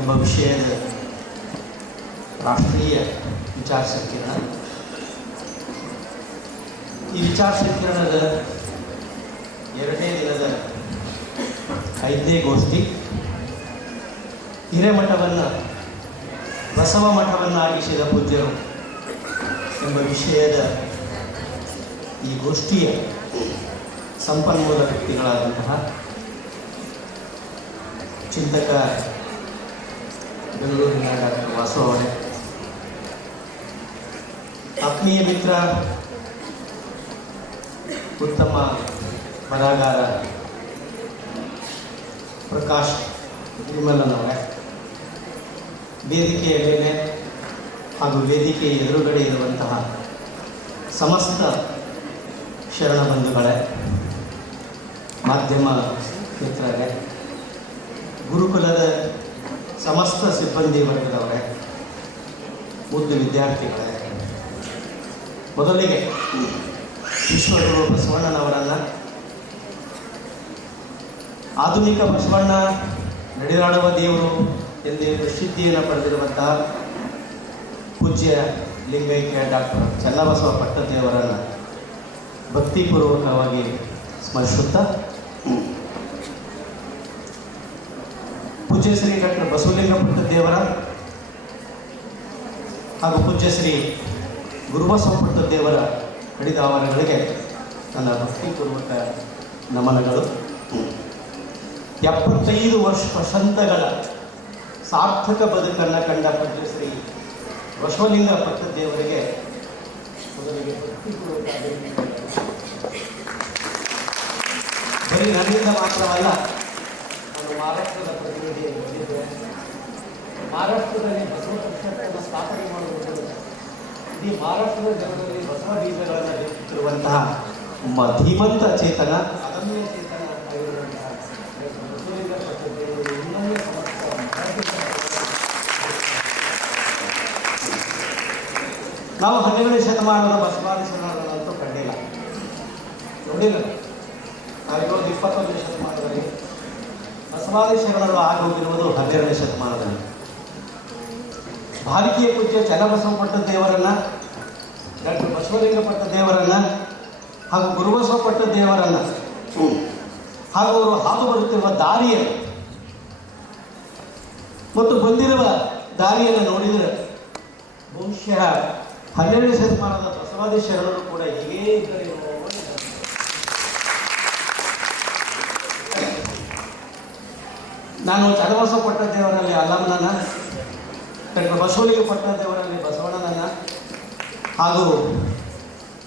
ಎಂಬ ವಿಷಯದ ರಾಷ್ಟ್ರೀಯ ವಿಚಾರ ಸಂಕಿರಣ. ಈ ವಿಚಾರ ಸಂಕಿರಣದ 2ನೇ ದಿನದ 5ನೇ ಗೋಷ್ಠಿ ಹಿರೇಮಠವನ್ನು ಬಸವ ಮಠವನ್ನಾಗಿಸಿದ ಪೂಜ್ಯರು ಎಂಬ ವಿಷಯದ ಈ ಗೋಷ್ಠಿಯ ಸಂಪನ್ಮೂಲ ವ್ಯಕ್ತಿಗಳಾದಂತಹ ಚಿಂತಕ ಬೆಂಗಳೂರಿನ ಡಾಕ್ಟರ್ ವಾಸು ಅವರೇ, ಆತ್ಮೀಯ ಮಿತ್ರ ಉತ್ತಮ ಬರಹಗಾರ ಪ್ರಕಾಶ್ ನಿರ್ಮಲನವರೇ, ವೇದಿಕೆಯ ಮೇಲೆ ಹಾಗೂ ವೇದಿಕೆಯ ಎದುರುಗಡೆ ಇರುವಂತಹ ಸಮಸ್ತ ಶರಣ ಬಂಧುಗಳೇ, ಮಾಧ್ಯಮ ಮಿತ್ರರೇ, ಗುರುಕುಲದ ಸಮಸ್ತ ಸಿಬ್ಬಂದಿ ವರ್ಗದವರೇ, ಮುದ್ದು ವಿದ್ಯಾರ್ಥಿಗಳೇ, ಮೊದಲಿಗೆ ವಿಶ್ವಗುರು ಬಸವಣ್ಣನವರನ್ನು ಆಧುನಿಕ ಬಸವಣ್ಣ ನಡೆದಾಡುವ ದೇವರು ಎಂದು ಪ್ರಸಿದ್ಧಿಯನ್ನು ಪಡೆದಿರುವಂತಹ ಪೂಜ್ಯ ಲಿಂಗೈಕ್ಯ ಡಾಕ್ಟರ್ ಚನ್ನಬಸವ ಪಟ್ಟದೇವರನ್ನು ಭಕ್ತಿಪೂರ್ವಕವಾಗಿ ಸ್ಮರಿಸುತ್ತಾ, ಪೂಜ್ಯ ಶ್ರೀ ಡಾಕ್ಟರ್ ಬಸವಲಿಂಗ ಪಟ್ಟದೇವರ ಹಾಗೂ ಪೂಜ್ಯ ಶ್ರೀ ಗುರುಬಸವ ಪಟ್ಟದೇವರ ಕಡಿದಾವರಗಳಿಗೆ ನನ್ನ ಭಕ್ತಿಪೂರ್ವಕ ನಮನಗಳು. 75 ವಸಂತಗಳ ಸಾರ್ಥಕ ಬದುಕನ್ನು ಕಂಡ ಪೂಜ್ಯ ಶ್ರೀ ಬಸವಲಿಂಗ ಪಟ್ಟದೇವರಿಗೆ ಮೊದಲಿಗೆ ಭಕ್ತಿಪೂರ್ವಕ ಬರೀ ನನ್ನಿಂದ ಮಾತ್ರವಲ್ಲ, ನಾನು ಮಹಾರಾಷ್ಟ್ರದ ಪ್ರತಿನಿಧಿಯನ್ನು ಹೊಂದಿದ್ದೆ. ಮಹಾರಾಷ್ಟ್ರದಲ್ಲಿ ಬಸವ ಪಕ್ಷವನ್ನು ಸ್ಥಾಪನೆ ಮಾಡುವುದು ಇಡೀ ಮಹಾರಾಷ್ಟ್ರದ ಜನರಲ್ಲಿ ಬಸವ ಬೀಜಗಳನ್ನು ಬಿತ್ತುತ್ತಿರುವಂತಹ ಧೀಮಂತ ಚೇತನ, ಅದಮ್ಯ ಚೇತನ ಆಗಿರುವಂತಹ ಬಸವಲಿಂಗ ಪಟ್ಟದೇವರು ಇನ್ನೊಮ್ಮೆ ನಾವು 12ನೇ ಶತಮಾನದ ಬಸವಾದಿ ಶರಣರನ್ನಂತೂ ಕಂಡಿಲ್ಲ, ನೋಡಿಲ್ಲ. ನಾವಿರೋದು 21ನೇ ಶತಮಾನದಲ್ಲಿ. ಬಸವಾದಿ ಶರಣರು ಆಗೋಗಿರುವುದು 12ನೇ ಶತಮಾನದಲ್ಲಿ. ಭಾರತೀಯ ಪೂಜ್ಯ ಚನ್ನಬಸವ ಪಟ್ಟದೇವರನ್ನು, ಡಾಕ್ಟರ್ ಬಸವಲಿಂಗ ಪಟ್ಟದೇವರನ್ನು ಹಾಗೂ ಗುರುಬಸವ ಪಟ್ಟದೇವರನ್ನು ಹಾಗೂ ಅವರು ಹಾದು ಬರುತ್ತಿರುವ ದಾರಿಯನ್ನು ಮತ್ತು ಬಂದಿರುವ ದಾರಿಯನ್ನು ನೋಡಿದರೆ ಬಹುಶಃ 12ನೇ ಶತಮಾನದ ಬಸವಾದಿ ಶರಣರು ಕೂಡ ಹೀಗೇ ಇದ್ದರೆ. ನಾನು ಚನ್ನಬಸವ ಪಟ್ಟದೇವರಲ್ಲಿ ಅಲ್ಲಮ್ಮನನ್ನ, ಡಾಕ್ಟರ್ ಬಸವಲಿಂಗ ಪಟ್ಟದೇವರಲ್ಲಿ ಬಸವಣ್ಣನನ್ನ ಹಾಗೂ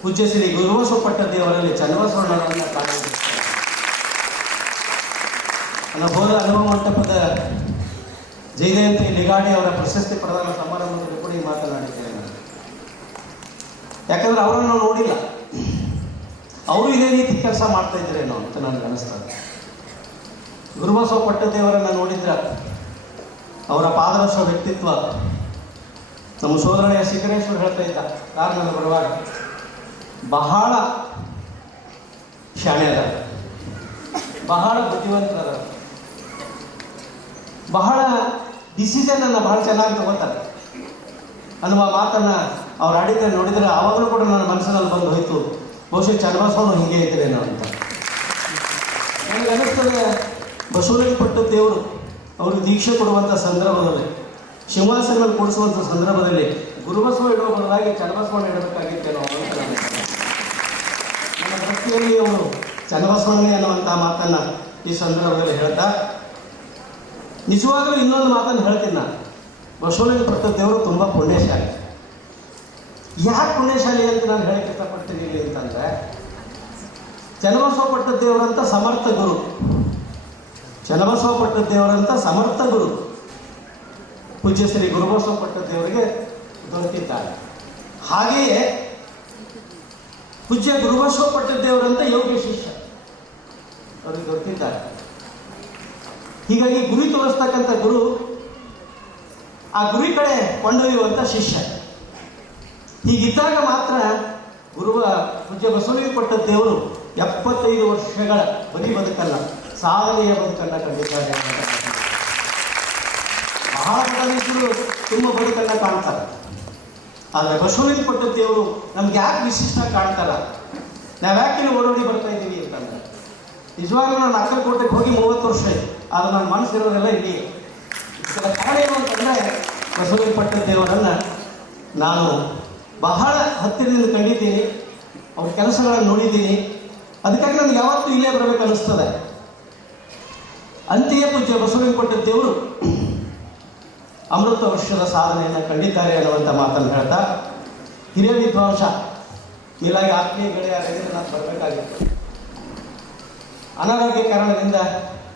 ಪೂಜ್ಯ ಶ್ರೀ ಗುರುಬಸವ ಪಟ್ಟದೇವರಲ್ಲಿ ಚನ್ನಬಸವಣ್ಣನನ್ನು ಕಾಣುವುದು. ನನ್ನ ಹೋದ ಅನುಭವ ಮಂಟಪದ ಜಯಜಯಂತಿ ಲಿಗಾಡಿ ಅವರ ಪ್ರಶಸ್ತಿ ಪ್ರದಾನ ಸಮಾರಂಭದಲ್ಲಿ ಕೂಡ ಮಾತನಾಡಿದ್ದೇನೆ ನಾನು. ಯಾಕಂದ್ರೆ ಅವರನ್ನು ನಾವು ನೋಡಿಲ್ಲ, ಅವರು ಇದೇ ರೀತಿ ಕೆಲಸ ಮಾಡ್ತಾ ಇದ್ರೇನೋ ಅಂತ ನನಗೆ ಅನಿಸ್ತದೆ. ಗುರುಬಸವ ಪಟ್ಟದೇವರನ್ನು ನೋಡಿದ್ರೆ ಅವರ ಪಾದರಸ ವ್ಯಕ್ತಿತ್ವ, ನಮ್ಮ ಸೋದರನೆಯ ಶಿಖರೇಶ್ವರ ಹೇಳ್ತಾ ಇದ್ದ ಕಾರಣದಲ್ಲಿ ಬರುವಾಗ, ಬಹಳ ಶಾಣ್ಯದ, ಬಹಳ ಬುದ್ಧಿವಂತರದ, ಬಹಳ ಡಿಸಿಷನನ್ನು ಬಹಳ ಚೆನ್ನಾಗಿ ತಗೋತಾರೆ ಅನ್ನುವ ಮಾತನ್ನು ಅವ್ರು ಆಡಿದ್ರೆ ನೋಡಿದರೆ ಆವಾಗಲೂ ಕೂಡ ನನ್ನ ಮನಸ್ಸಿನಲ್ಲಿ ಬಂದು ಹೋಯಿತು, ಬಹುಶಃ ಚನ್ನಬಸವನು ಹೀಗೆ ಇದ್ರೇನೋ ಅಂತ ನನಗೆ ಅನಿಸ್ತದೆ. ಬಸವಲಿಂಗ ಪಟ್ಟದೇವರು ಅವರು ದೀಕ್ಷೆ ಕೊಡುವಂಥ ಸಂದರ್ಭದಲ್ಲಿ, ಸಿಂಹಾಸನದಲ್ಲಿ ಕೂಡಿಸುವಂಥ ಸಂದರ್ಭದಲ್ಲಿ ಗುರುಬಸವ ಇಡುವ ಬದಲಾಗಿ ಚನ್ನಬಸವಣ್ಣ ಇಡಬೇಕಾಗಿತ್ತೇನೋ ಅಂತ ನನ್ನ ಭಕ್ತಿಯಲ್ಲಿ ಅವರು ಚನ್ನಬಸವಣ್ಣನೇ ಅನ್ನುವಂಥ ಮಾತನ್ನು ಈ ಸಂದರ್ಭದಲ್ಲಿ ಹೇಳ್ತಾ, ನಿಜವಾಗಲೂ ಇನ್ನೊಂದು ಮಾತನ್ನು ಹೇಳ್ತೀನಿ ನಾನು. ಬಸವಲಿಂಗ ಪಟ್ಟದೇವರು ತುಂಬ ಪುಣ್ಯಶಾಲಿ. ಯಾಕೆ ಪುಣ್ಯಶಾಲಿ ಅಂತ ನಾನು ಹೇಳಕ್ಕೆ ಇಷ್ಟಪಡ್ತೀನಿ ಇಲ್ಲಿ ಅಂತಂದರೆ, ಚನ್ನಬಸವ ಪಟ್ಟದೇವರಂಥ ಸಮರ್ಥ ಗುರು, ಚನ್ನಬಸವ ಪಟ್ಟದೇವರಂಥ ಸಮರ್ಥ ಗುರು ಪೂಜ್ಯ ಶ್ರೀ ಗುರುಬಸವ ಪಟ್ಟದೇವರಿಗೆ ದೊರೆತಿದ್ದಾರೆ. ಹಾಗೆಯೇ ಪೂಜ್ಯ ಗುರುಬಸವ ಪಟ್ಟದೇವರಂಥ ಯೋಗ್ಯ ಶಿಷ್ಯ ಅವರಿಗೆ ದೊರೆತಿದ್ದಾರೆ. ಹೀಗಾಗಿ ಗುರಿ ತೋರಿಸ್ತಕ್ಕಂಥ ಗುರು, ಆ ಗುರಿ ಕಡೆ ಕೊಂಡೊಯ್ಯುವಂಥ ಶಿಷ್ಯ. ಹೀಗಿದ್ದಾಗ ಮಾತ್ರ ಪೂಜ್ಯ ಬಸವಲಿಂಗ ಪಟ್ಟದೇವರು 75 ವರ್ಷಗಳ ಬರೀ ಬದುಕಲ್ಲ, ಸಾಧನೆಯ ಬದುಕನ್ನು ಕಂಡಿದ್ದಾರೆ. ಬಹಳ ಬಡವರಿದ್ದರು ತುಂಬ ಬದುಕನ್ನು ಕಾಣ್ತಾರೆ. ಆದರೆ ಬಸವಲಿಂಗ ಪಟ್ಟದೇವರು ನಮ್ಗೆ ಯಾಕೆ ವಿಶಿಷ್ಟ ಕಾಣ್ತಾರ, ನಾವು ಯಾಕೆ ಓಡೋಡಿ ಬರ್ತಾ ಇದ್ದೀವಿ ಅಂತಂದ್ರೆ, ನಿಜವಾಗ್ಲೂ ನಾನು ಅಕ್ಕಲಕೋಟೆಗೆ ಹೋಗಿ 30 ವರ್ಷ ಆಯ್ತು, ಆದರೆ ನನ್ನ ಮನಸ್ಸಿರೋದೆಲ್ಲ ಇಲ್ಲಿ. ಇದರ ಕಾರಣ ಏನು ಅಂತಂದರೆ, ಬಸವಲಿಂಗ ಪಟ್ಟದೇವರನ್ನು ನಾನು ಬಹಳ ಹತ್ತಿರದಿಂದ ಕಂಡಿದ್ದೀನಿ, ಅವ್ರ ಕೆಲಸಗಳನ್ನು ನೋಡಿದ್ದೀನಿ. ಅದಕ್ಕಾಗಿ ನನಗೆ ಯಾವತ್ತೂ ಇಲ್ಲೇ ಬರಬೇಕು ಅನ್ನಿಸ್ತದೆ. ಅಂತೆಯೇ ಪೂಜ್ಯ ಬಸವಲಿಂಗ ಪಟ್ಟದೇವರು ಅಮೃತ ವರ್ಷದ ಸಾಧನೆಯನ್ನು ಕಂಡಿದ್ದಾರೆ ಅನ್ನುವಂಥ ಮಾತನ್ನು ಹೇಳ್ತಾ, ಹಿರಿಯ ವಿದ್ವಾಂಸ ಮೇಲಾಗಿ ಆತ್ಮೀಯ ಗೆಳೆಯರಾಗಿದ್ದರೆ ನಾನು ಬರಬೇಕಾಗಿತ್ತು. ಅನಾರೋಗ್ಯ ಕಾರಣದಿಂದ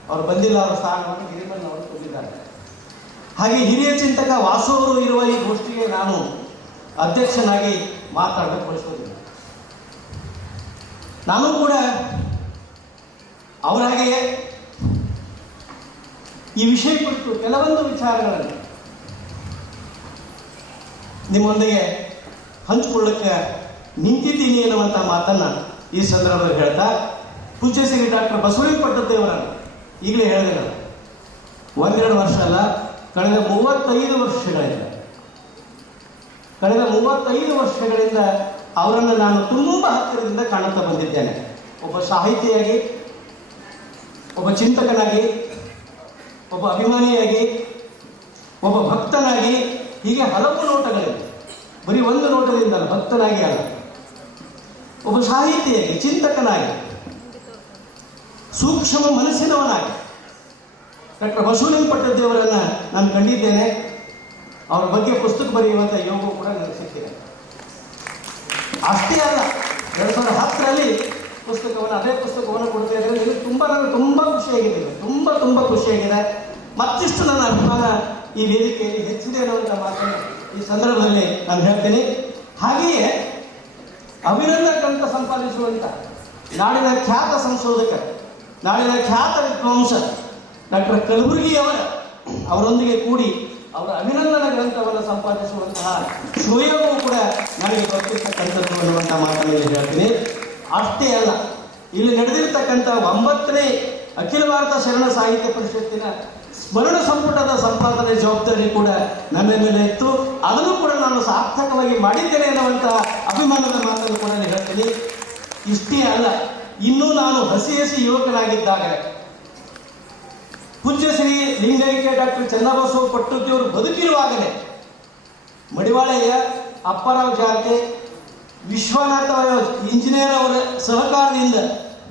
ಅವರು ಬಂದಿಲ್ಲ, ಅವರ ಸ್ಥಾನವನ್ನು ಗಿರಿಮಣ್ಣವರು ತುಂಬಿದ್ದಾರೆ. ಹಾಗೆ ಹಿರಿಯ ಚಿಂತಕ ವಾಸು ಅವರು ಇರುವ ಈ ಗೋಷ್ಠಿಗೆ ನಾನು ಅಧ್ಯಕ್ಷನಾಗಿ ಮಾತಾಡಬೇಕು ಬಯಸೋದಿಲ್ಲ. ನಾನು ಕೂಡ ಅವರ ಹಾಗೆಯೇ ಈ ವಿಷಯ ಕುರಿತು ಕೆಲವೊಂದು ವಿಚಾರಗಳನ್ನು ನಿಮ್ಮೊಂದಿಗೆ ಹಂಚಿಕೊಳ್ಳಕ್ಕೆ ನಿಂತಿದ್ದೀನಿ ಎನ್ನುವಂಥ ಮಾತನ್ನು ಈ ಸಂದರ್ಭದಲ್ಲಿ ಹೇಳ್ತಾ, ಪೂಜ್ಯ ಶ್ರೀ ಡಾಕ್ಟರ್ ಬಸವಲಿಂಗ ಪಟ್ಟದೇವರನ್ನು ಈಗಲೇ ಹೇಳಿದೆ ನಾನು, 1-2 ವರ್ಷ ಅಲ್ಲ, ಕಳೆದ 35 ವರ್ಷಗಳಿಂದ ಅವರನ್ನು ನಾನು ತುಂಬ ಹತ್ತಿರದಿಂದ ಕಾಣುತ್ತಾ ಬಂದಿದ್ದೇನೆ. ಒಬ್ಬ ಸಾಹಿತಿಯಾಗಿ, ಒಬ್ಬ ಚಿಂತಕನಾಗಿ, ಒಬ್ಬ ಅಭಿಮಾನಿಯಾಗಿ, ಒಬ್ಬ ಭಕ್ತನಾಗಿ, ಹೀಗೆ ಹಲವು ನೋಟಗಳಿವೆ. ಬರೀ ಒಂದು ನೋಟದಿಂದ ಅಲ್ಲ, ಭಕ್ತನಾಗಿ ಅಲ್ಲ, ಒಬ್ಬ ಸಾಹಿತಿಯಾಗಿ, ಚಿಂತಕನಾಗಿ, ಸೂಕ್ಷ್ಮ ಮನಸ್ಸಿನವನಾಗಿ ಡಾಕ್ಟರ್ ಬಸವಲಿಂಗ ಪಟ್ಟದೇವರನ್ನು ನಾನು ಕಂಡಿದ್ದೇನೆ. ಅವರ ಬಗ್ಗೆ ಪುಸ್ತಕ ಬರೆಯುವಂಥ ಯೋಗ ಕೂಡ ನನಗೆ ಸಿಕ್ಕಿದೆ. ಅಷ್ಟೇ ಅಲ್ಲ, 2010ರಲ್ಲಿ ಅದೇ ಪುಸ್ತಕವನ್ನು ಕೊಡ್ತಾ ಇದ್ದಾರೆ. ನನಗೆ ತುಂಬ ಖುಷಿಯಾಗಿದೆ, ತುಂಬ ಖುಷಿಯಾಗಿದೆ. ಮತ್ತಿಷ್ಟು ನನ್ನ ಅಭಿಮಾನ ಈ ವೇದಿಕೆಯಲ್ಲಿ ಹೆಚ್ಚಿದೆ ಅನ್ನುವಂಥ ಮಾತನ್ನು ಈ ಸಂದರ್ಭದಲ್ಲಿ ನಾನು ಹೇಳ್ತೀನಿ. ಹಾಗೆಯೇ ಅಭಿನಂದನ ಗ್ರಂಥ ಸಂಪಾದಿಸುವಂಥ ನಾಡಿನ ಖ್ಯಾತ ಸಂಶೋಧಕ, ನಾಡಿನ ಖ್ಯಾತ ವಿದ್ವಾಂಸ ಡಾಕ್ಟರ್ ಅವರೊಂದಿಗೆ ಕೂಡಿ ಅವರ ಅಭಿನಂದನ ಗ್ರಂಥವನ್ನು ಸಂಪಾದಿಸುವಂತಹ ಶ್ರೇಯವೂ ಕೂಡ ನನಗೆ ಗೊತ್ತಿರ್ತಕ್ಕಂಥದ್ದು ಅನ್ನುವಂಥ ಮಾತನ್ನು ಹೇಳ್ತೀನಿ. ಅಷ್ಟೇ ಅಲ್ಲ, ಇಲ್ಲಿ ನಡೆದಿರ್ತಕ್ಕಂಥ 9ನೇ ಅಖಿಲ ಭಾರತ ಶರಣ ಸಾಹಿತ್ಯ ಪರಿಷತ್ತಿನ ಸ್ಮರಣ ಸಂಪುಟದ ಸಂಪಾದನೆ ಜವಾಬ್ದಾರಿ ಕೂಡ ನನ್ನ ಮೇಲೆ ಇತ್ತು. ಅದನ್ನು ಕೂಡ ನಾನು ಸಾರ್ಥಕವಾಗಿ ಮಾಡಿದ್ದೇನೆ ಎನ್ನುವಂಥ ಅಭಿಮಾನದ ಮಾತನ್ನು ಕೂಡ ಹೇಳ್ತೀನಿ. ಇಷ್ಟೇ ಅಲ್ಲ, ಇನ್ನೂ ನಾನು ಹಸಿ ಯುವಕನಾಗಿದ್ದಾಗ ಪೂಜ್ಯ ಶ್ರೀ ಲಿಂಗೈಕ್ಯ ಡಾಕ್ಟರ್ ಚನ್ನಬಸವ ಪಟ್ಟದೇವರು ಬದುಕಿರುವಾಗಲೇ ಮಡಿವಾಳೆಯ ಅಪ್ಪರಾವ್ ಜಾರತೆ, ವಿಶ್ವನಾಥ ಇಂಜಿನಿಯರ್ ಅವರ ಸಹಕಾರದಿಂದ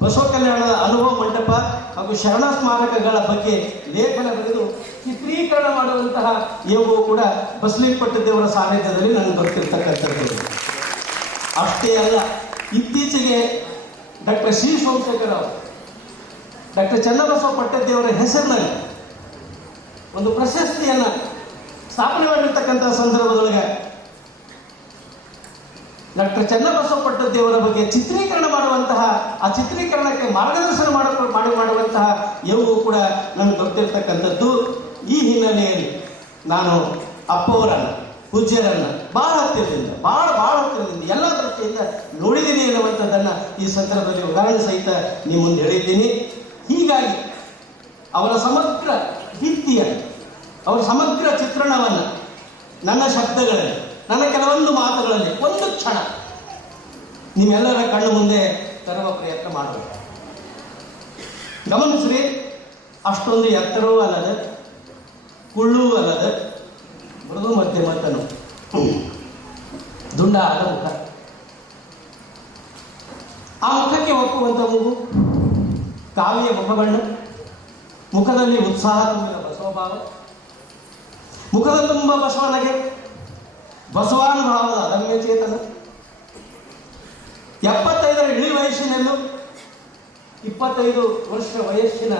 ಬಸವ ಕಲ್ಯಾಣದ ಅನುಭವ ಮಂಟಪ ಹಾಗೂ ಶರಣ ಸ್ಮಾರಕಗಳ ಬಗ್ಗೆ ಲೇಖನ ಬರೆದು ಚಿತ್ರೀಕರಣ ಮಾಡುವಂತಹ ಯೋಗವು ಕೂಡ ಬಸವಲಿಂಗ ಪಟ್ಟದೇವರ ಸಾನ್ನಿಧ್ಯದಲ್ಲಿ ನನಗೆ ಗೊತ್ತಿರ್ತಕ್ಕಂಥದ್ದು. ಅಷ್ಟೇ ಅಲ್ಲ, ಇತ್ತೀಚೆಗೆ ಡಾಕ್ಟರ್ ಶ್ರೀ ಸೋಮಶೇಖರ್ ಅವರು ಡಾಕ್ಟರ್ ಚನ್ನಬಸವ ಪಟ್ಟದೇವರ ಹೆಸರಿನಲ್ಲಿ ಒಂದು ಪ್ರಶಸ್ತಿಯನ್ನು ಸ್ಥಾಪನೆ ಮಾಡಿರ್ತಕ್ಕಂಥ ಸಂದರ್ಭದೊಳಗೆ ಡಾಕ್ಟರ್ ಚನ್ನಬಸವ ಪಟ್ಟದೇವರ ಬಗ್ಗೆ ಚಿತ್ರೀಕರಣ ಮಾಡುವಂತಹ, ಆ ಚಿತ್ರೀಕರಣಕ್ಕೆ ಮಾರ್ಗದರ್ಶನ ಮಾಡುವಂತಹ ಯೋಗವು ಕೂಡ ನನಗೆ ಗೊತ್ತಿರ್ತಕ್ಕಂಥದ್ದು. ಈ ಹಿನ್ನೆಲೆಯಲ್ಲಿ ನಾನು ಅಪ್ಪವರನ್ನು, ಪೂಜ್ಯರನ್ನು ಬಹಳ ಹತ್ತಿರದಿಂದ ಎಲ್ಲ ದೃಷ್ಟಿಯಿಂದ ನೋಡಿದ್ದೀನಿ ಎನ್ನುವಂಥದ್ದನ್ನು ಈ ಸಂದರ್ಭದಲ್ಲಿ ಉದಾಹರಣೆ ಸಹಿತ ನಿಮ್ಮ ಮುಂದೆ ಹೇಳಿದ್ದೀನಿ. ಹೀಗಾಗಿ ಅವರ ಸಮಗ್ರ ಭಿತ್ತಿಯನ್ನು, ಅವರ ಸಮಗ್ರ ಚಿತ್ರಣವನ್ನು ನನ್ನ ಶಬ್ದಗಳಲ್ಲಿ, ನನ್ನ ಕೆಲವೊಂದು ಮಾತುಗಳಲ್ಲಿ ಒಂದು ಕ್ಷಣ ನೀವೆಲ್ಲರ ಕಣ್ಣು ಮುಂದೆ ತರುವ ಪ್ರಯತ್ನ ಮಾಡಬೇಕು. ಗಮನಿಸ್ರಿ, ಅಷ್ಟೊಂದು ಎತ್ತರವೂ ಅಲ್ಲದ, ಕುಳ್ಳೂ ಅಲ್ಲದ, ಮೃದು ಮಧ್ಯಮತನು, ದುಂಡ ಆದ ಮುಖ, ಆ ಮುಖಕ್ಕೆ ಒಪ್ಪುವಂಥ ಮೂಗು, ಕಾವಿಯ ಮುಖಬಣ್ಣ, ಮುಖದಲ್ಲಿ ಉತ್ಸಾಹ ತುಂಬಿದ ಬಸವಭಾವ, ಮುಖದ ತುಂಬ ಬಸವನಿಗೆ ಬಸವಾನುಭಾವದ ಅದಮ್ಯ ಚೇತನ, 75ರ ಇಳಿ ವಯಸ್ಸಿನಲ್ಲೂ 25 ವರ್ಷ ವಯಸ್ಸಿನ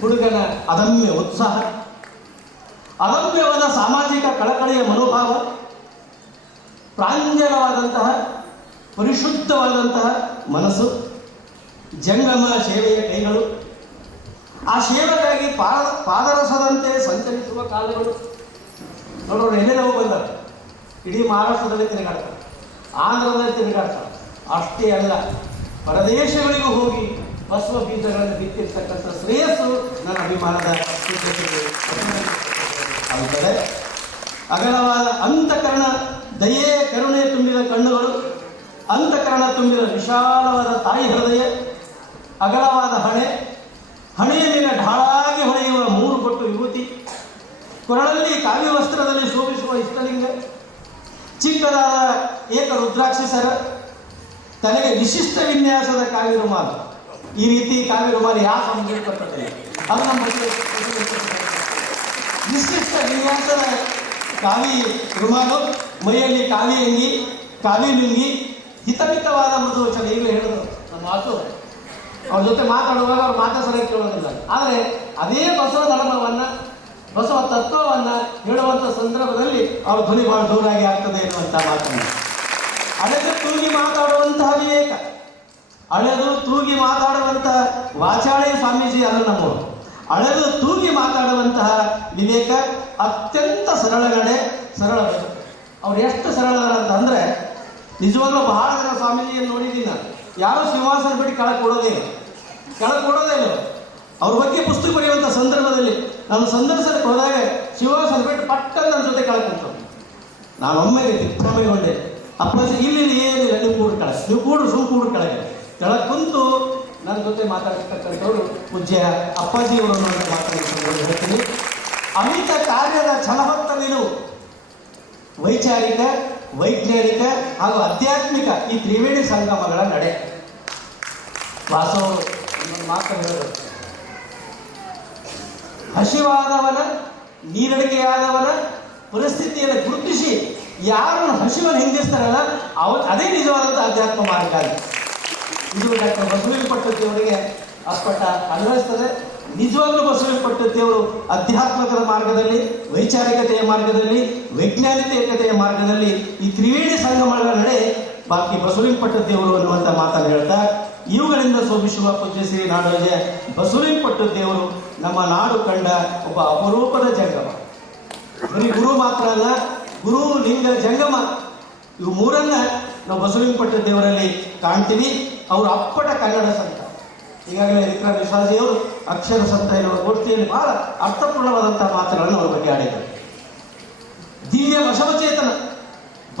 ಹುಡುಗನ ಅದಮ್ಯ ಉತ್ಸಾಹ, ಅದಮ್ಯವಾದ ಸಾಮಾಜಿಕ ಕಳಕಳಿಯ ಮನೋಭಾವ, ಪ್ರಾಂಜಲವಾದಂತಹ ಪರಿಶುದ್ಧವಾದಂತಹ ಮನಸ್ಸು, ಜಂಗಮ ಸೇವೆಯ ಕೈಗಳು, ಆ ಸೇವೆಗಾಗಿ ಪಾದರಸದಂತೆ ಸಂಚರಿಸುವ ಕಾಲುಗಳು. ನೋಡೋರು ಎಲ್ಲೆಲ್ಲವೂ ಬಂದರು, ಇಡೀ ಮಹಾರಾಷ್ಟ್ರದಲ್ಲಿ ತಿರುಗಾಡ್ತಾರೆ, ಆಂಧ್ರದಲ್ಲಿ ತಿರುಗಾಡ್ತಾರೆ. ಅಷ್ಟೇ ಅಲ್ಲ, ಪರದೇಶಗಳಿಗೂ ಹೋಗಿ ಬಸವ ಬೀಜಗಳನ್ನು ಬಿತ್ತಿರ್ತಕ್ಕಂಥ ಶ್ರೇಯಸ್ಸು ನನ್ನ ಅಭಿಮಾನದ ಕಡೆ ಅಗಲವಾದ ಅಂತಃಕರಣ, ದಯೆ ಕರುಣೆ ತುಂಬಿದ ಕಣ್ಣುಗಳು, ಅಂತಃಕರಣ ತುಂಬಿದ ವಿಶಾಲವಾದ ತಾಯಿ ಹೃದಯ, ಅಗಲವಾದ ಹಣೆಯ ಮೇಲೆ ಢಾಳಾಗಿ ಹೊಳೆಯುವ 3 ಬೊಟ್ಟು ವಿಭೂತಿ, ಕೊರಳಲ್ಲಿ ಕಾವ್ಯ ವಸ್ತ್ರದಲ್ಲಿ ಶೋಭಿಸುವ ಇಷ್ಟಲಿಂಗ, ಚಿಕ್ಕದಾದ ಏಕ ರುದ್ರಾಕ್ಷಿ ಸರ, ತಲೆಗೆ ವಿಶಿಷ್ಟ ವಿನ್ಯಾಸದ ಕಾವಿ ರುಮಾಲು. ಈ ರೀತಿ ಕಾವಿ ರುಮಾಲು ಯಾವ ಸಂಬಂಧ ಬರ್ತದೆ? ಅದು ನಮ್ಮ ವಿಶಿಷ್ಟ ವಿನ್ಯಾಸದ ಕಾವಿ ರುಮಾಲು, ಮೈಯಲ್ಲಿ ಕಾವಿ ಅಂಗಿ, ಕಾವಿ ಲುಂಗಿ, ಹಿತಮಿತವಾದ ಮೃದು ವಚನ. ಈಗಲೇ ಹೇಳಿದ್ರು ನಮ್ಮ ಮಾತು, ಅವ್ರ ಜೊತೆ ಮಾತಾಡುವಾಗ ಅವ್ರು ಮಾತಾ ಸರಿಯಾಗಿ ಕೇಳೋದಿಲ್ಲ. ಆದರೆ ಅದೇ ಬಸವ ಧರ್ಮವನ್ನ, ಬಸವ ತತ್ವವನ್ನ ಹೇಳುವಂಥ ಸಂದರ್ಭದಲ್ಲಿ ಅವ್ರ ಧ್ವನಿ ಬಹಳ ದೂರಾಗಿ ಆಗ್ತದೆ ಎನ್ನುವಂಥ ಮಾತನ್ನು, ಅಳೆದು ತೂಗಿ ಮಾತಾಡುವಂತಹ ವಿವೇಕ, ಅಳೆದು ತೂಗಿ ಮಾತಾಡುವಂತಹ ವಾಚಾಳಿ ಸ್ವಾಮೀಜಿ ಅಲ್ಲ ನಮ್ಮವರು. ಅಳೆದು ತೂಗಿ ಮಾತಾಡುವಂತಹ ವಿವೇಕ, ಅತ್ಯಂತ ಸರಳ ನಡೆ, ಸರಳ ಬದುಕು. ಅವ್ರು ಎಷ್ಟು ಸರಳದಾರ ಅಂತಂದ್ರೆ, ನಿಜವಾಗ್ಲೂ ಬಹಳ ಜನ ಸ್ವಾಮೀಜಿಯನ್ನು ನೋಡಿದ್ದೀನಿ ನಾನು. ಯಾರು ಸಿಂಹಾಸನ ಬಿಟ್ಟು ಕೆಳಗೆ ಕೊಡೋದೇ ಇಲ್ಲ. ಅವ್ರ ಬಗ್ಗೆ ಪುಸ್ತಕ ಬರೆಯುವಂಥ ಸಂದರ್ಭದಲ್ಲಿ ನಾನು ಸಂದರ್ಶನಕ್ಕೆ ಹೋದಾಗ ಸಿಂಹಾಸನ ಬಿಟ್ಟು ಪಟ್ಟಂತ ನನ್ನ ಜೊತೆ ಕೆಳಗೆ ಕುಂತು ನಾನು ಒಮ್ಮೆಗೆ ದಿಗ್ಭ್ರಮೆಗೊಂಡೆ. ಅಪ್ಪಾಜಿ ಇಲ್ಲಿ ಏನಿಲ್ಲ, ನೀವು ಕೂಡ್ರು ಕೆಳಗೆ ಕುಂತು ನನ್ನ ಜೊತೆ ಮಾತಾಡ್ತಕ್ಕಂಥವ್ರು ಪೂಜ್ಯ ಅಪ್ಪಾಜಿಯವರನ್ನು ಮಾತಾಡಿಕೊಂಡು ಹೇಳ್ತೀನಿ. ಅಮಿತ ಕಾರ್ಯದ ಛಲವತ್ತ ನಿಲುವು, ವೈಚಾರಿಕ, ವೈಜ್ಞಾನಿಕ ಹಾಗೂ ಆಧ್ಯಾತ್ಮಿಕ ಈ ತ್ರಿವೇಣಿ ಸಂಗಮಗಳ ನಡೆ. ವಾಸವರು ಮಾತು ಹೇಳಿದರು, ಹಸಿವಾದವನ, ನೀರಡಿಕೆಯಾದವನ ಪರಿಸ್ಥಿತಿಯನ್ನು ಗುರುತಿಸಿ ಯಾರು ಹಸಿವನ್ನು ಹಿಂದಿಸ್ತಾರಲ್ಲ ಅದೇ ನಿಜವಾದಂಥ ಅಧ್ಯಾತ್ಮ ಮಾರ್ಗ. ಇದು ಡಾಕ್ಟರ್ ಬಸವಲಿಂಗ ಪಟ್ಟತಿಯವರಿಗೆ ಅಪ್ಪಟ ಅನ್ವಯಿಸ್ತದೆ. ನಿಜವಾಗ್ಲೂ ಬಸವಲಿಂಗ ಪಟ್ಟತಿಯವರು ಅಧ್ಯಾತ್ಮಕದ ಮಾರ್ಗದಲ್ಲಿ, ವೈಚಾರಿಕತೆಯ ಮಾರ್ಗದಲ್ಲಿ, ವೈಜ್ಞಾನಿಕತೆಯ ಮಾರ್ಗದಲ್ಲಿ ಈ ತ್ರಿವೇಣಿ ಸಂಗಮಗಳ ನಡೆ ಬಾಕಿ ಬಸವಲಿಂಗ ಪಟ್ಟತಿಯವರು ಅನ್ನುವಂಥ ಮಾತನ್ನು ಹೇಳ್ತಾ, ಇವುಗಳಿಂದ ಶೋಭಿಸುವ ಪೂಜ್ಯ ಶ್ರೀ ನಾಡೋಜ ಬಸವಲಿಂಗ ಪಟ್ಟತಿಯವರು ನಮ್ಮ ನಾಡು ಕಂಡ ಒಬ್ಬ ಅಪರೂಪದ ಜಂಗಮ. ಬರೀ ಗುರು ಮಾತ್ರ ಅಲ್ಲ, ಗುರು, ಲಿಂಗ, ಜಂಗಮ ಇವು 3 ನಾವು ಬಸವಲಿಂಗ ಪಟ್ಟದೇವರಲ್ಲಿ ಕಾಣ್ತೀವಿ. ಅವರು ಅಪ್ಪಟ ಕನ್ನಡ ಸಂತ. ಈಗಾಗಲೇ ವಿಕ್ರಮ್ ವಿಶ್ವಾಸಿಯವರು ಅಕ್ಷರ ಸಂತ ಎನ್ನುವ ಗೋಷ್ಠಿಯಲ್ಲಿ ಬಹಳ ಅರ್ಥಪೂರ್ಣವಾದಂತಹ ಮಾತುಗಳನ್ನು ಅವರ ಬಗ್ಗೆ ಆಡಿದರು. ದಿವ್ಯ ಬಸವಚೇತನ,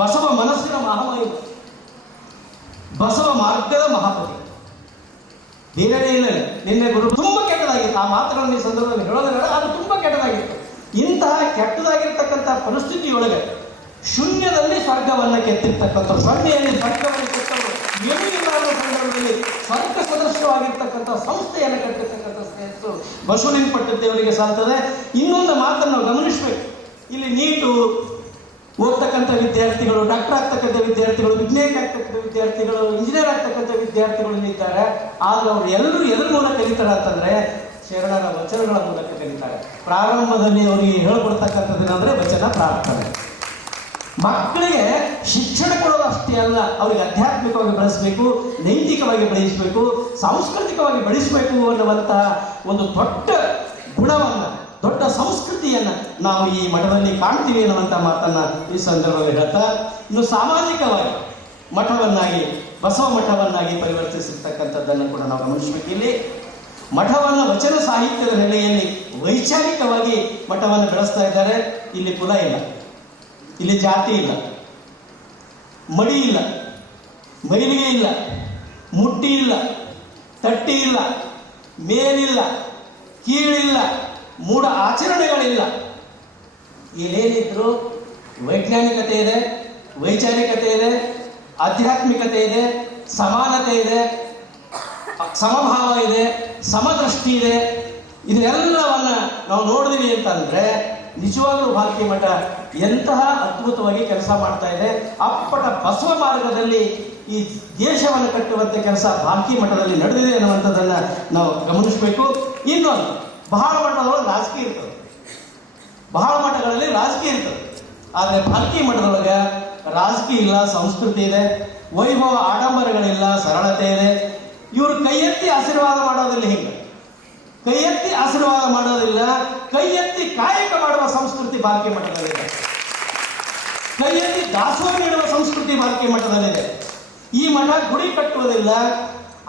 ಬಸವ ಮನಸ್ಸಿನ ಮಹಾಮಹಿಮ, ಬಸವ ಮಾರ್ಗದ ಮಹಾಪತಿ. ಬೇರೆ ಇಲ್ಲ. ನಿನ್ನೆ ಗುರು ತುಂಬಾ ಕೆಟ್ಟದಾಗಿತ್ತು. ಆ ಮಾತುಗಳನ್ನು ಈ ಸಂದರ್ಭದಲ್ಲಿ ಹೇಳೋದಿಲ್ಲ, ಅದು ತುಂಬಾ ಕೆಟ್ಟದಾಗಿತ್ತು. ಇಂತಹ ಕೆಟ್ಟದಾಗಿರ್ತಕ್ಕಂಥ ಪರಿಸ್ಥಿತಿಯೊಳಗೆ ಶೂನ್ಯದಲ್ಲಿ ಸ್ವರ್ಗವನ್ನು ಕೆತ್ತಿರ್ತಕ್ಕಂಥ, ಸೊನ್ನೆಯಲ್ಲಿ ಸ್ವರ್ಗವನ್ನು ಕೆತ್ತವರು, ಏನೂ ಇಲ್ಲದ ಸಂದರ್ಭದಲ್ಲಿ ಸ್ವರ್ಗ ಸದೃಶವಾಗಿರ್ತಕ್ಕಂಥ ಸಂಸ್ಥೆಯನ್ನು ಕಟ್ಟಿರ್ತಕ್ಕಂಥ ಶ್ರೇಯಸ್ಸು ಬಸವಲಿಂಗ ಪಟ್ಟದೇವರಿಗೆ ಸಾಲ್ತದೆ. ಇನ್ನೊಂದು ಮಾತನ್ನು ನಾವು ಗಮನಿಸಬೇಕು. ಇಲ್ಲಿ ನೀಟು ಓದ್ತಕ್ಕಂಥ ವಿದ್ಯಾರ್ಥಿಗಳು, ಡಾಕ್ಟರ್ ಆಗ್ತಕ್ಕಂಥ ವಿದ್ಯಾರ್ಥಿಗಳು, ವಿಜ್ಞಾನಿಕ ಆಗ್ತಕ್ಕಂಥ ವಿದ್ಯಾರ್ಥಿಗಳು, ಇಂಜಿನಿಯರ್ ಆಗ್ತಕ್ಕಂಥ ವಿದ್ಯಾರ್ಥಿಗಳು ಇದ್ದಾರೆ. ಆದ್ರೆ ಅವರು ಎಲ್ಲರೂ ಎದ್ರ ಮೂಲಕ ಕಲಿತಾರೆ ಅಂತಂದ್ರೆ ಶರಣರ ವಚನಗಳ ಮೂಲಕ ಕಲಿತಾರೆ. ಪ್ರಾರಂಭದಲ್ಲಿ ಅವರಿಗೆ ಹೇಳ್ಕೊಡ್ತಕ್ಕಂಥದ್ದೇನೆಂದ್ರೆ ವಚನ ಪ್ರಾರ್ಥನೆ. ಮಕ್ಕಳಿಗೆ ಶಿಕ್ಷಣ ಕೊಡೋದು ಅಷ್ಟೇ ಅಲ್ಲ, ಅವರಿಗೆ ಆಧ್ಯಾತ್ಮಿಕವಾಗಿ ಬೆಳೆಸಬೇಕು, ನೈತಿಕವಾಗಿ ಬೆಳೆಸಬೇಕು, ಸಾಂಸ್ಕೃತಿಕವಾಗಿ ಬೆಳೆಸಬೇಕು ಅನ್ನುವಂತಹ ಒಂದು ದೊಡ್ಡ ಗುಣವನ್ನು, ದೊಡ್ಡ ಸಂಸ್ಕೃತಿಯನ್ನು ನಾವು ಈ ಮಠದಲ್ಲಿ ಕಾಣ್ತೀವಿ ಅನ್ನುವಂಥ ಮಾತನ್ನು ಈ ಸಂದರ್ಭದಲ್ಲಿ ಹೇಳ್ತಾ, ಇನ್ನು ಸಾಮಾಜಿಕವಾಗಿ ಮಠವನ್ನಾಗಿ, ಬಸವ ಮಠವನ್ನಾಗಿ ಪರಿವರ್ತಿಸಿರ್ತಕ್ಕಂಥದ್ದನ್ನು ಕೂಡ ನಾವು ಗಮನಿಸಬೇಕು. ಇಲ್ಲಿ ಮಠವನ್ನು ವಚನ ಸಾಹಿತ್ಯದ ನೆಲೆಯಲ್ಲಿ ವೈಚಾರಿಕವಾಗಿ ಮಠವನ್ನು ಬೆಳೆಸ್ತಾ ಇದ್ದಾರೆ. ಇಲ್ಲಿ ಕುಲ ಇಲ್ಲ, ಇಲ್ಲಿ ಜಾತಿ ಇಲ್ಲ, ಮಡಿ ಇಲ್ಲ, ಮೈಲಿಗೆ ಇಲ್ಲ, ಮುಟ್ಟಿ ಇಲ್ಲ, ತಟ್ಟಿ ಇಲ್ಲ, ಮೇಲಿಲ್ಲ, ಕೀಳಿಲ್ಲ, ಮೂಢ ಆಚರಣೆಗಳಿಲ್ಲ. ಏನೇನಿದ್ರು ವೈಜ್ಞಾನಿಕತೆ ಇದೆ, ವೈಚಾರಿಕತೆ ಇದೆ, ಆಧ್ಯಾತ್ಮಿಕತೆ ಇದೆ, ಸಮಾನತೆ ಇದೆ, ಸಮಭಾವ ಇದೆ, ಸಮದೃಷ್ಟಿ ಇದೆ. ಇದೆಲ್ಲವನ್ನ ನಾವು ನೋಡಿದ್ವಿ ಅಂತಂದ್ರೆ ನಿಜವಾಗ್ಲೂ ಭಾರತೀಯ ಮಠ ಎಂತಹ ಅದ್ಭುತವಾಗಿ ಕೆಲಸ ಮಾಡ್ತಾ ಇದೆ. ಅಪ್ಪಟ ಬಸವ ಮಾರ್ಗದಲ್ಲಿ ಈ ದೇಶವನ್ನು ಕಟ್ಟುವಂತೆ ಕೆಲಸ ಭಾರತೀಯ ಮಠದಲ್ಲಿ ನಡೆದಿದೆ ಅನ್ನುವಂಥದ್ದನ್ನ ನಾವು ಗಮನಿಸಬೇಕು. ಇನ್ನೊಂದು, ಬಹಳ ಮಠದೊಳಗೆ ರಾಜಕೀಯ ಇರ್ತದೆ, ಬಹಳ ಮಠಗಳಲ್ಲಿ ರಾಜಕೀಯ ಇರ್ತದೆ. ಆದರೆ ಭಾರತೀಯ ಮಠದೊಳಗೆ ರಾಜಕೀಯ ಇಲ್ಲ, ಸಂಸ್ಕೃತಿ ಇದೆ, ವೈಭವ ಆಡಂಬರಗಳಿಲ್ಲ, ಸರಳತೆ ಇದೆ. ಇವರು ಕೈ ಎತ್ತಿ ಆಶೀರ್ವಾದ ಮಾಡೋದಿಲ್ಲ, ಹಿಂಗೆ ಕೈ ಎತ್ತಿ ಆಶೀರ್ವಾದ ಮಾಡೋದಿಲ್ಲ, ಕೈ ಎತ್ತಿ ಕಾಯಕ ಮಾಡುವ ಸಂಸ್ಕೃತಿ ಭಾರತೀಯ ಮಠದಲ್ಲಿದೆ. ಕೈ ಎತ್ತಿ ದಾಸೋಹ ನೀಡುವ ಸಂಸ್ಕೃತಿ ಭಾರತೀಯ ಮಠದಲ್ಲಿದೆ. ಈ ಮಠ ಗುಡಿ ಕಟ್ಟುವುದಿಲ್ಲ,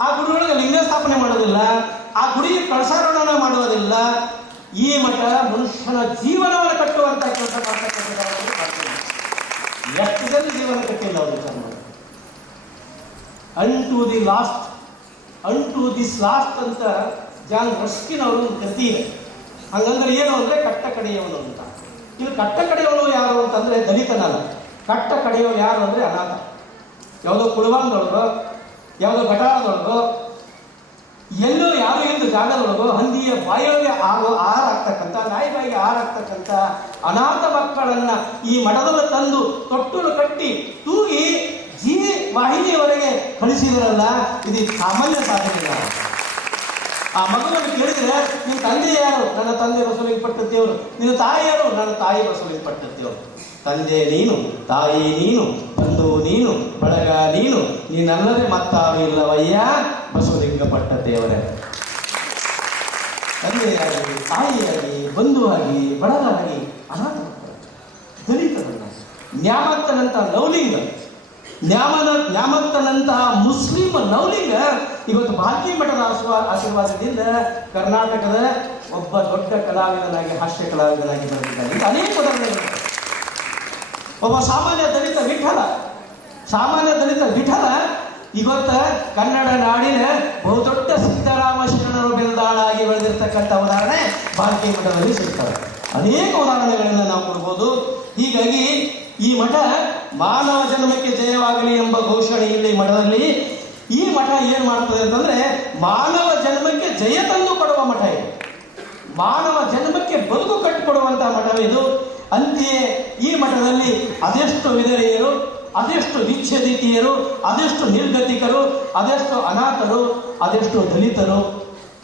ಆ ಗುಡಿಯೊಳಗೆ ಲಿಂಗ ಸ್ಥಾಪನೆ ಮಾಡೋದಿಲ್ಲ, ಆ ಗುಡಿಗೆ ಕಳಸಾರೋಹಣ ಮಾಡುವುದಿಲ್ಲ, ಈ ಮಠ ಮನುಷ್ಯನ ಜೀವನವನ್ನು ಕಟ್ಟುವಂತ ಕೆಲಸ ಮಾಡ್ತಕ್ಕಂಥ ಎಷ್ಟು ಜನ ಜೀವನ ಕಟ್ಟಿಲ್ಲ ಅವರು ವಿಚಾರ ಮಾಡಿ. ಅಂಟು ದಿಸ್ ಲಾಸ್ಟ್ ಅಂತ ಜಾನ್ ರಸ್ಕಿನ್ ಅವರು ಒಂದು ಕೃತಿ ಇದೆ. ಹಂಗಂದ್ರೆ ಏನು ಅಂದ್ರೆ ಕಟ್ಟ ಕಡೆಯವನು ಅಂತ. ಇದು ಕಟ್ಟ ಕಡೆಯವನು ಯಾರು ಅಂತಂದ್ರೆ ದಲಿತನಲ್ಲ. ಕಟ್ಟ ಕಡೆಯವನು ಯಾರು ಅಂದ್ರೆ ಅನಾಥ. ಯಾವುದೋ ಕುಳವಾಂದೊಳಗೋ ಯಾವುದೋ ಘಟಾಳದೊಳಗೋ ಎಲ್ಲೋ ಯಾವುದೋ ಒಂದು ಜಾಗದೊಳಗೋ ಹಂದಿಯ ಬಾಯಿಗೆ ಆರಾಗ್ತಕ್ಕಂಥ, ನಾಯಿ ಬಾಯಿಗೆ ಆರಾಗ್ತಕ್ಕಂಥ ಅನಾಥ ಮಕ್ಕಳನ್ನ ಈ ಮಠದಲ್ಲಿ ತಂದು ತೊಟ್ಟಲು ಕಟ್ಟಿ ತೂಗಿ ವಾಹಿನಿಯವರೆಗೆ ಕಳಿಸಿದ್ರಲ್ಲ, ಇದು ಸಾಮಾನ್ಯ ಸಾಧನೆ. ಆ ಮಗುವನ್ನು ಕೇಳಿದ್ರೆ ನಿನ್ನ ತಂದೆ ಯಾರು? ನನ್ನ ತಂದೆ ಬಸವಲಿಂಗ ಪಟ್ಟದ್ದೇವರು. ನಿನ್ನ ತಾಯಿ ಯಾರು? ನನ್ನ ತಾಯಿ ಬಸವಲಿಂಗ ಪಟ್ಟದ್ದೇವರು. ತಂದೆ ನೀನು, ತಾಯಿ ನೀನು, ಬಂಧು ನೀನು, ಬಳಗ ನೀನು, ನೀನಲ್ಲದೆ ಮತ್ತಾರು ಇಲ್ಲವಯ್ಯ ಬಸವಲಿಂಗ ಪಟ್ಟದ್ದೇವರೇ. ತಂದೆಯಾಗಿ, ತಾಯಿಯಾಗಿ, ಬಂಧುವಾಗಿ, ಬಳಗಾಗಿ ಅನಾಥ ದಲಿತರನ್ನ ನ್ಯಾಮತ್ತನಂತ ಲವಲಿಂಗ, ನ್ಯಾಮತ್ತನಂತಹ ಮುಸ್ಲಿಂ ನವಲಿಂಗ ಇವತ್ತು ಭಾರತೀಯ ಮಠದ ಆಶೀರ್ವಾದದಿಂದ ಕರ್ನಾಟಕದ ಒಬ್ಬ ದೊಡ್ಡ ಕಲಾವಿದನಾಗಿ, ಹಾಸ್ಯ ಕಲಾವಿದನಾಗಿ ಬರೆದಿದ್ದಾನೆ. ಇದು ಅನೇಕ ಉದಾಹರಣೆಗಳು. ಒಬ್ಬ ಸಾಮಾನ್ಯ ದಲಿತ ವಿಠಲ ಇವತ್ತ ಕನ್ನಡ ನಾಡಿನ ಬಹುದೊಡ್ಡ ಸಿದ್ದರಾಮ ಶರಣರು ಬೆಲ್ದಾಳಾಗಿ ಬೆಳೆದಿರ್ತಕ್ಕಂಥ ಉದಾಹರಣೆ ಭಾರತೀಯ ಮಠದಲ್ಲಿ ಸಿಗ್ತವೆ. ಅನೇಕ ಉದಾಹರಣೆಗಳನ್ನು ನಾವು ಕೊಡ್ಬೋದು. ಹೀಗಾಗಿ ಈ ಮಠ ಮಾನವ ಜನ್ಮಕ್ಕೆ ಜಯವಾಗಲಿ ಎಂಬ ಘೋಷಣೆ ಇಲ್ಲಿ ಮಠದಲ್ಲಿ. ಈ ಮಠ ಏನ್ ಮಾಡ್ತದೆ ಅಂತಂದ್ರೆ ಮಾನವ ಜನ್ಮಕ್ಕೆ ಜಯ ತಂದು ಕೊಡುವ ಮಠ ಇದು. ಮಾನವ ಜನ್ಮಕ್ಕೆ ಬದುಕು ಕಟ್ಟಿಕೊಡುವಂತಹ ಮಠವೇ ಇದು. ಅಂತೆಯೇ ಈ ಮಠದಲ್ಲಿ ಅದೆಷ್ಟು ವಿಧವೆಯರು, ಅದೆಷ್ಟು ವಿಚ್ಛೇದಿತಿಯರು, ಅದೆಷ್ಟು ನಿರ್ಗತಿಕರು, ಅದೆಷ್ಟು ಅನಾಥರು, ಅದೆಷ್ಟು ದಲಿತರು.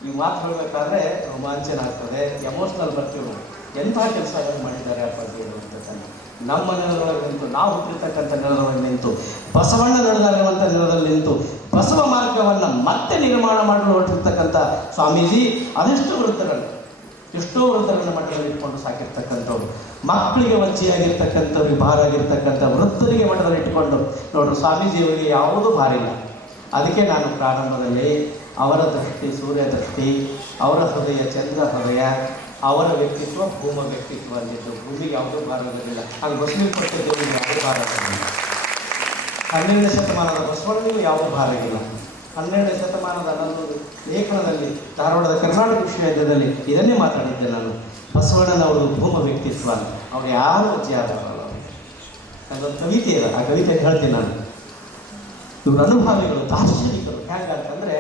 ಈ ಮಾತು ಹೇಳಬೇಕಾದ್ರೆ ರೋಮಾಂಚನ ಆಗ್ತದೆ, ಎಮೋಷನಲ್ ಬರ್ತೀವಿ. ಎಂತಹ ಕೆಲಸಗಳನ್ನು ಮಾಡಿದ್ದಾರೆ ಅಪ್ಪಾಜಿಗಳು ಅಂತ. ನಮ್ಮ ನೆಲದೊಳಗೆ ನಿಂತು, ನಾವು ಹುಟ್ಟಿರ್ತಕ್ಕಂಥ ನೆಲದೊಳಗೆ ನಿಂತು, ಬಸವಣ್ಣ ನಡೆದಿರುವಂಥ ನೆಲದಲ್ಲಿ ನಿಂತು ಬಸವ ಮಾರ್ಗವನ್ನು ಮತ್ತೆ ನಿರ್ಮಾಣ ಮಾಡಲು ಹೊರಟಿರ್ತಕ್ಕಂಥ ಸ್ವಾಮೀಜಿ ಅದೆಷ್ಟು ವೃತ್ತಗಳು, ಎಷ್ಟೋ ವೃತ್ತಗಳನ್ನ ಮಠದಲ್ಲಿ ಇಟ್ಕೊಂಡು ಸಾಕಿರ್ತಕ್ಕಂಥವ್ರು. ಮಕ್ಕಳಿಗೆ ವಂಚಿಯಾಗಿರ್ತಕ್ಕಂಥವ್ರಿಗೆ ಭಾರ ಆಗಿರ್ತಕ್ಕಂಥ ವೃತ್ತರಿಗೆ ಮಠದಲ್ಲಿ ಇಟ್ಕೊಂಡು ನೋಡ್ರಿ, ಸ್ವಾಮೀಜಿಯವರಿಗೆ ಯಾವುದೂ ಭಾರ ಇಲ್ಲ. ಅದಕ್ಕೆ ನಾನು ಪ್ರಾರಂಭದಲ್ಲಿ ಅವರ ದೃಷ್ಟಿ ಸೂರ್ಯ ದೃಷ್ಟಿ, ಅವರ ಹೃದಯ ಚಂದ್ರ ಹೃದಯ, ಅವರ ವ್ಯಕ್ತಿತ್ವ ಭೂಮ ವ್ಯಕ್ತಿತ್ವ ಅಂದಿದ್ದು. ಭೂಮಿಗೆ ಯಾವುದೂ ಭಾರ ಇರಲಿಲ್ಲ. ಹಾಗೆ ಬಸವಲಿಂಗ ಪಟ್ಟದ್ದೇವರಿಗೆ ಯಾವುದೇ ಭಾರ ಇರಲಿಲ್ಲ. 12ನೇ ಶತಮಾನದ ಬಸವಣ್ಣನಿಗೂ ಯಾವುದೂ ಭಾರ ಇಲ್ಲ. 12ನೇ ಶತಮಾನದ ನನ್ನ ಲೇಖನದಲ್ಲಿ ಧಾರವಾಡದ ಕರ್ನಾಟಕ ವಿಶ್ವವಿದ್ಯಾಲಯದಲ್ಲಿ ಇದನ್ನೇ ಮಾತಾಡಿದ್ದೆ ನಾನು. ಬಸವಣ್ಣನವರು ಭೂಮ ವ್ಯಕ್ತಿತ್ವ, ಅವ್ರು ಯಾರು ವಜ್ಜೆ ಆದವರಲ್ಲ. ಅದೊಂದು ಕವಿತೆ ಇದೆ, ಆ ಕವಿತೆ ಹೇಳ್ತೀನಿ ನಾನು. ಇವರು ಅನುಭಾವಿಗಳು, ದಾರ್ಶನಿಕರು. ಹೇಗಂತಂದರೆ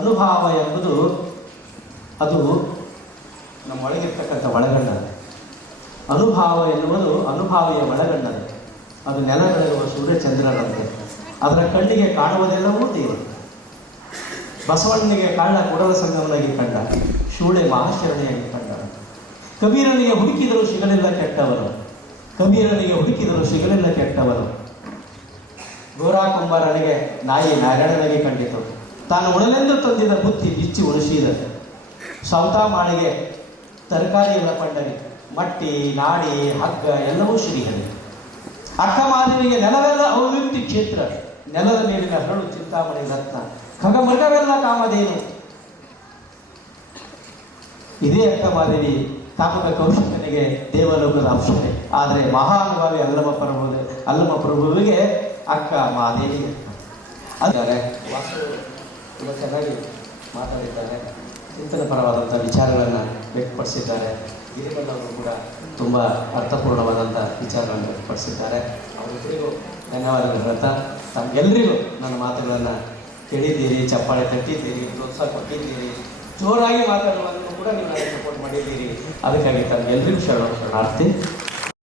ಅನುಭಾವ ಎಂಬುದು ಅದು ನಮ್ಮ ಒಳಗಿರ್ತಕ್ಕಂಥ ಒಳಗಣ್ಣದು. ಅನುಭಾವ ಎನ್ನುವುದು ಅನುಭಾವಿಯ ಒಳಗಣ್ಣದು. ಅದು ನೆಲಗಳಿರುವ ಸೂರ್ಯಚಂದ್ರರಂತೆ. ಅದರ ಕಣ್ಣಿಗೆ ಕಾಣುವುದೆಲ್ಲವೂ ದೇವರು. ಬಸವಣ್ಣನಿಗೆ ಕಾಣ ಕೂಡಲ ಸಂಗಮನಾಗಿ ಕಂಡ, ಶೂಳೆ ಮಹಾಶರಣಿಯಾಗಿ ಕಂಡ. ಕಬೀರನಿಗೆ ಹುಡುಕಿದರೂ ಸಿಗಲಿಲ್ಲ ಕೆಟ್ಟವರು, ಕಬೀರನಿಗೆ ಹುಡುಕಿದರೂ ಸಿಗಲಿಲ್ಲ ಕೆಟ್ಟವರು. ಗೋರಾ ಕುಂಬಾರನಿಗೆ ನಾಯಿ ನಾರಾಯಣನಿಗೆ ಕಂಡಿತು, ತಾನು ಉಣಲೆಂದು ತಂದಿದ ಬುತ್ತಿ ಬಿಚ್ಚಿ ಉಣಿಸಿದ. ಸೌತಾ ಮಾಳಿಗೆ ತರಕಾರಿಗಳ ಪಂಡರಿ, ಮಟ್ಟಿ ನಾಡಿ ಹಗ್ಗ ಎಲ್ಲವೂ ಶ್ರೀಹರಿ. ಅಕ್ಕ ಮಾದೇವಿಗೆ ನೆಲವೆಲ್ಲ ಅವಯುಕ್ತಿ ಕ್ಷೇತ್ರ, ನೆಲದ ಮೇಲಿನ ಹರಳು ಚಿಂತಾಮಣಿ ರತ್ನ, ಖಗಮೃಗವೆಲ್ಲ ಕಾಮಧೇನು. ಇದೇ ಅಕ್ಕ ಮಾದೇವಿ ತಾಪಕ ಕೌಶಿಕನಿಗೆ ದೇವಲೋಕದ ಅಂಶತೆ. ಆದರೆ ಮಹಾನುಭಾವಿ ಅಲ್ಲಮ ಪ್ರಭುವಿಗೆ ಅಕ್ಕ ಮಾದೇವಿ. ಅಂದರೆ ತುಂಬ ಚೆನ್ನಾಗಿ ಮಾತಾಡಿದ್ದಾರೆ, ಚಿಂತನ ಪರವಾದಂಥ ವಿಚಾರಗಳನ್ನು ವ್ಯಕ್ತಪಡಿಸಿದ್ದಾರೆ. ಗಿರಿಬಲ್ಲವರು ಕೂಡ ತುಂಬ ಅರ್ಥಪೂರ್ಣವಾದಂಥ ವಿಚಾರಗಳನ್ನು ವ್ಯಕ್ತಪಡಿಸಿದ್ದಾರೆ. ಅವರಿಬ್ಬರಿಗೂ ಧನ್ಯವಾದಗಳು ಹೇಳ್ತಾ, ತಮಗೆಲ್ಲರಿಗೂ ನನ್ನ ಮಾತುಗಳನ್ನು ಕೇಳಿದ್ದೀರಿ, ಚಪ್ಪಾಳೆ ತಟ್ಟಿದ್ದೀರಿ, ಪ್ರೋತ್ಸಾಹ ಕೊಟ್ಟಿದ್ದೀರಿ, ಜೋರಾಗಿ ಮಾತಾಡುವುದನ್ನು ಕೂಡ ನೀವು ನನಗೆ ಸಪೋರ್ಟ್ ಮಾಡಿದ್ದೀರಿ. ಅದಕ್ಕಾಗಿ ತಮಗೆಲ್ಲರಿಗೂ ಶರಣಾರ್ಥಿ.